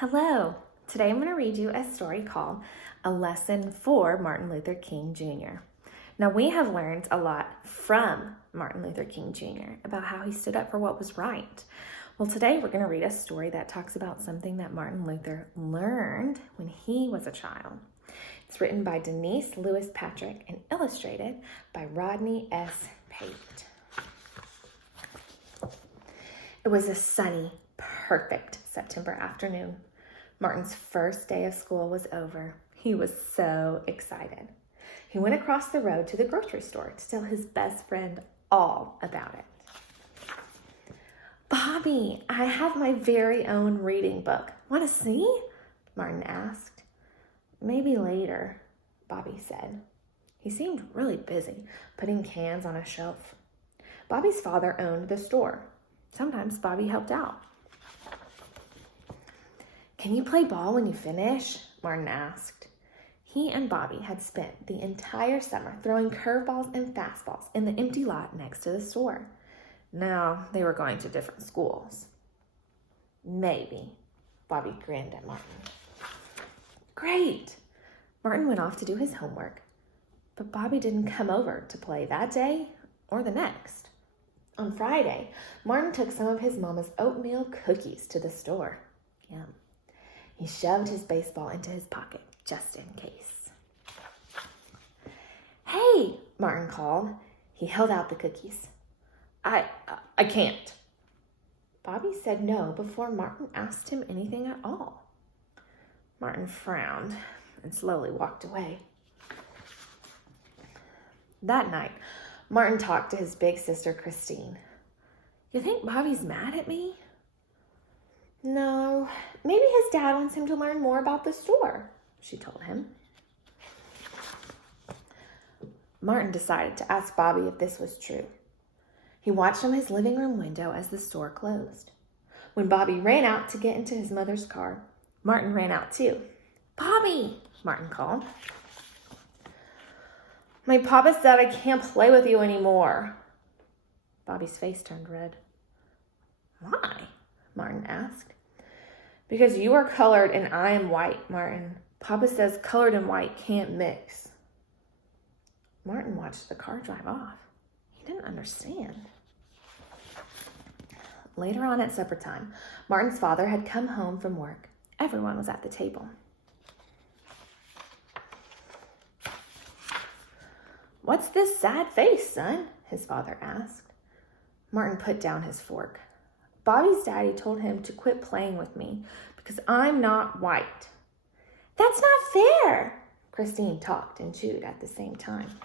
Hello. Today I'm going to read you a story called A Lesson for Martin Luther King Jr. Now, we have learned a lot from Martin Luther King Jr. about how he stood up for what was right. Well, today we're going to read a story that talks about something that Martin Luther learned when he was a child. It's written by Denise Lewis Patrick and illustrated by Rodney S. Pate. It was a sunny, perfect September afternoon. Martin's first day of school was over. He was so excited. He went across the road to the grocery store to tell his best friend all about it. "Bobby, I have my very own reading book. Want to see?" Martin asked. "Maybe later," Bobby said. He seemed really busy, putting cans on a shelf. Bobby's father owned the store. Sometimes Bobby helped out. "Can you play ball when you finish?" Martin asked. He and Bobby had spent the entire summer throwing curveballs and fastballs in the empty lot next to the store. Now they were going to different schools. "Maybe," Bobby grinned at Martin. "Great!" Martin went off to do his homework, but Bobby didn't come over to play that day or the next. On Friday, Martin took some of his mama's oatmeal cookies to the store. Yum. He shoved his baseball into his pocket, just in case. "Hey," Martin called. He held out the cookies. I can't." Bobby said no before Martin asked him anything at all. Martin frowned and slowly walked away. That night, Martin talked to his big sister, Christine. "You think Bobby's mad at me?" "No, maybe his dad wants him to learn more about the store," she told him. Martin decided to ask Bobby if this was true. He watched from his living room window as the store closed. When Bobby ran out to get into his mother's car, Martin ran out too. "Bobby," Martin called. "My papa said I can't play with you anymore." Bobby's face turned red. "Why?" Martin asked. "Because you are colored and I am white, Martin. Papa says colored and white can't mix." Martin watched the car drive off. He didn't understand. Later on at supper time, Martin's father had come home from work. Everyone was at the table. "What's this sad face, son?" his father asked. Martin put down his fork. "Bobby's daddy told him to quit playing with me because I'm not white." "That's not fair!" Christine talked and chewed at the same time.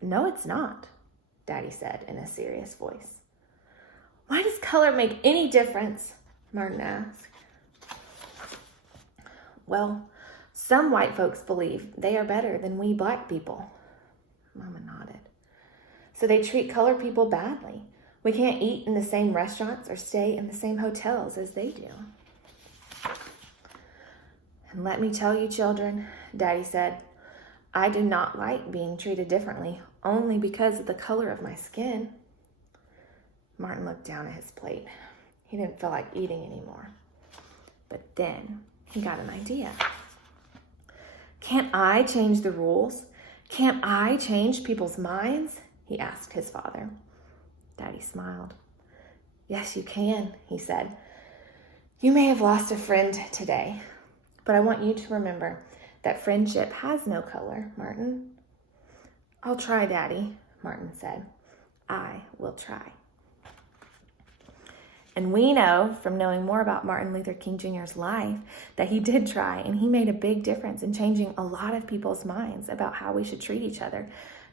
"No, it's not," Daddy said in a serious voice. "Why does color make any difference?" Martin asked. "Well, some white folks believe they are better than we black people." Mama nodded. "So they treat colored people badly. We can't eat in the same restaurants or stay in the same hotels as they do." "And let me tell you, children," Daddy said, "I do not like being treated differently only because of the color of my skin." Martin looked down at his plate. He didn't feel like eating anymore. But then he got an idea. "Can't I change the rules? Can't I change people's minds?" he asked his father. Daddy smiled. "Yes, you can," he said. "You may have lost a friend today, but I want you to remember that friendship has no color, Martin." "I'll try, Daddy," Martin said. "I will try." And we know from knowing more about Martin Luther King Jr.'s life that he did try, and he made a big difference in changing a lot of people's minds about how we should treat each other,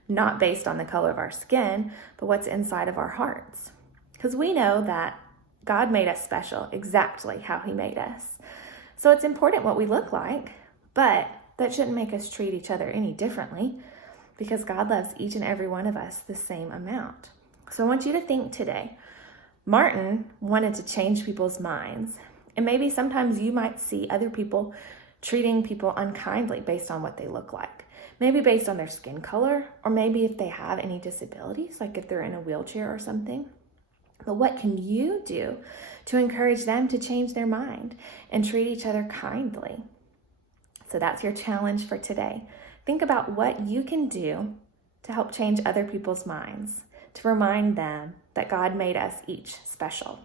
not based on the color of our skin, but what's inside of our hearts. Because we know that God made us special exactly how he made us. So it's important what we look like, but that shouldn't make us treat each other any differently, because God loves each and every one of us the same amount. So I want you to think today, Martin wanted to change people's minds, and maybe sometimes you might see other people treating people unkindly based on what they look like. Maybe based on their skin color, or maybe if they have any disabilities, like if they're in a wheelchair or something. But what can you do to encourage them to change their mind and treat each other kindly? So that's your challenge for today. Think about what you can do to help change other people's minds, to remind them that God made us each special.